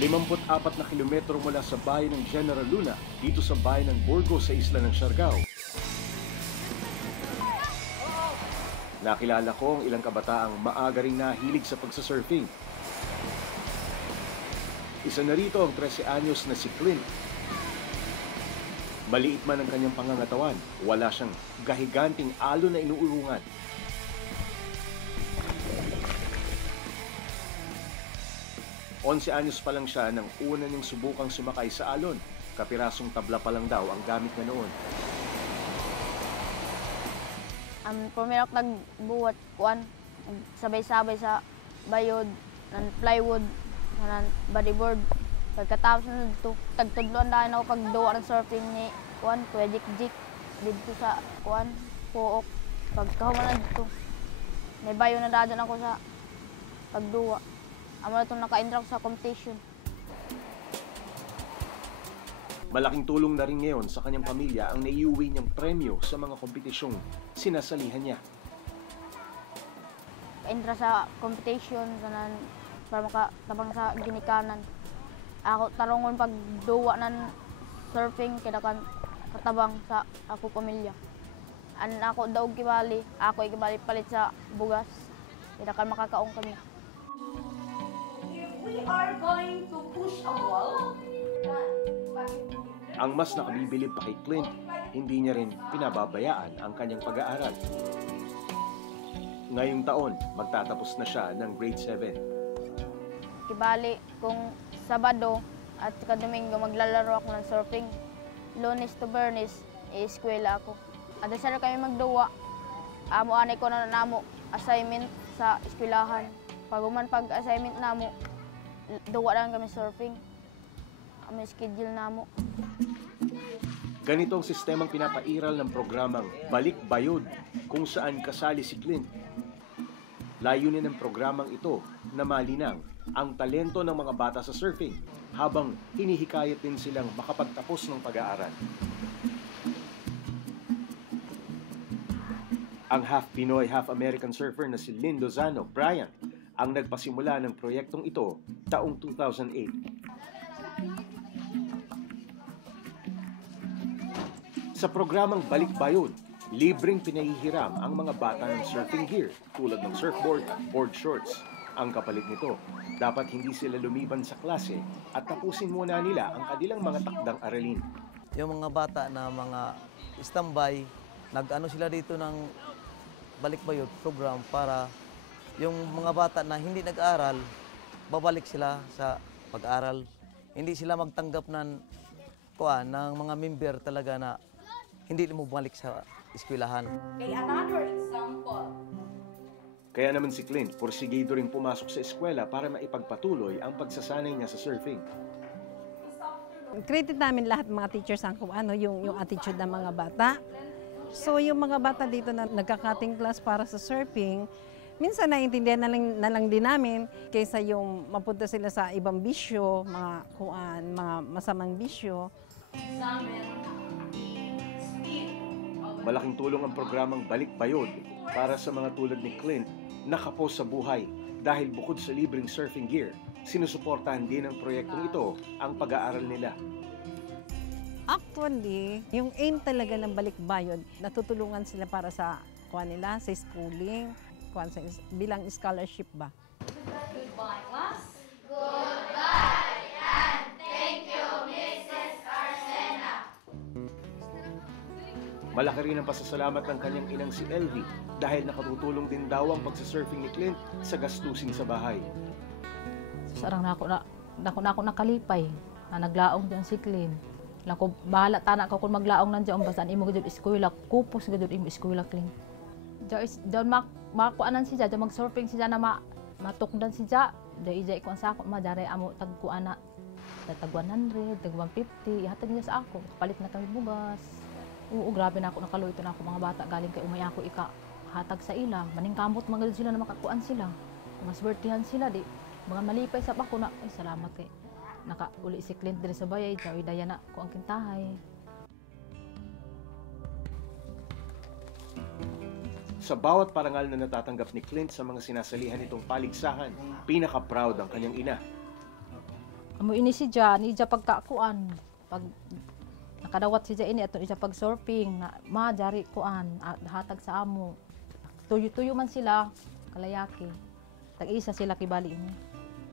54 na kilometro mula sa bayan ng General Luna dito sa bayan ng Burgos sa isla ng Siargao. Nakilala ko ang ilang kabataang maaga ring nahilig sa pagsasurfing. Isa na rito ang 13 anyos na si Clint. Maliit man ang kanyang pangangatawan, wala siyang gahiganting alon na inuurungan. Onse anyos pa lang siya nang una niyang subukang sumakay sa alon. Kapirasong tabla pa lang daw ang gamit na noon. Pumirok nagbuhat kuan, sabay-sabay sa bayod, ng plywood, ng bodyboard. Pagkatapos na dito, tagtudloan dahil ako pagduwa ng surfing ni kuan, Kuya Jik dito sa kuan, Puok. Pagkahuman na dito, may bayo na dadon ako sa pagduwa. Amo na itong naka-interact sa competition. Malaking tulong na rin ngayon sa kanyang pamilya ang naiuwi niyang premyo sa mga kompetisyong sinasalihan niya. Ka-intra sa competition, para makatabang sa ginikanan. Ako tarungon pagduwa ng surfing, kaya katabang sa ako pamilya. Ako daw kibali, ako ikibali palit sa bugas, kaya makakaong kami. We are going to push a wall. Ang mas nakabibilib pa kay Clint, hindi niya rin pinababayaan ang kanyang pag-aaral. Ngayong taon, magtatapos na siya ng grade 7. Kibali kung Sabado at Domingo maglalaro ako ng surfing. Lunes to Bernis, eskwela ako. At isa kami magduwa. Amo-anay ko na namo assignment sa eskwelahan. Pag-assignment namo, duwa lang kami surfing. Kami schedule namo. Ganito ang sistemang pinapairal ng programang Balik Bayod, kung saan kasali si Clint. Layunin ng programang ito na malinang ang talento ng mga bata sa surfing habang hinihikayat din silang makapagtapos ng pag-aaral. Ang half Pinoy, half American surfer na si Lynn Lozano Bryant ang nagpasimula ng proyektong ito taong 2008. Sa programang Balik Bayod, libreng pinahihiram ang mga bata ng surfing gear tulad ng surfboard, board shorts. Ang kapalit nito, dapat hindi sila lumiban sa klase at tapusin muna nila ang kanilang mga takdang aralin. Yung mga bata na mga standby, nag-ano sila dito ng Balik Bayod program para yung mga bata na hindi nag-aaral, babalik sila sa pag-aral. Hindi sila magtanggap ng mga member talaga na hindi mo bumalik sa eskwelahan. Okay, another example. Kaya naman si Clint, porsigido rin pumasok sa eskwela para maipagpatuloy ang pagsasanay niya sa surfing. Credit namin lahat mga teachers ang yung attitude ng mga bata. So yung mga bata dito na nagka-cutting class para sa surfing, minsan naiintindihan na lang din namin kaysa yung mapunta sila sa ibang bisyo, mga masamang bisyo. Malaking tulong ang programang Balik Bayod para sa mga tulad ni Clint na kapos sa buhay dahil bukod sa libreng surfing gear, sinusuportahan din ng proyektong ito ang pag-aaral nila. Actually, yung aim talaga ng Balik Bayod, natutulungan sila para sa nila, sa schooling, bilang scholarship ba. Goodbye, class. Goodbye and thank you, Mrs. Arsena. Malaki rin ang pasasalamat ng kanyang inang si Elvie dahil nakatutulong din daw ang pagsasurfing ni Clint sa gastusin sa bahay. Sarang na ako nakalipay, na naglaong din si Clint. Lako bahala tanak ko kung maglaong nandiyan basan imo gud eskwela, kupos gud imo eskwela Clint. Doon makuanan siya, mag-surfing siya na matukdan siya. Dahil ijay ko sa ako, madari amo tagkuan na tag 100, tag 150, ihatag niya sa ako. Palit na kami bugas. Oo, grabe na ako nakaluto na ako mga bata galing kay umay ako hatag sa ila. Maningkamot mga sila na makakuan sila. Mas bertihan sila di. Mga malipay sa bako na, ay salamat kay nakauli si Clint diri sa bayay, jawi daya na ko ang kintahay. Sa bawat parangal na natatanggap ni Clint sa mga sinasalihan nitong paligsahan, pinaka-proud ang kanyang ina. Amo ini si Jan, ija pagkakuan. Pag nakadawat si Jan ini ato ija pag surfing na majari kuan hatag sa amo. Tuyo-tuyo man sila kalayaki. Tag-isa sila kibali ini.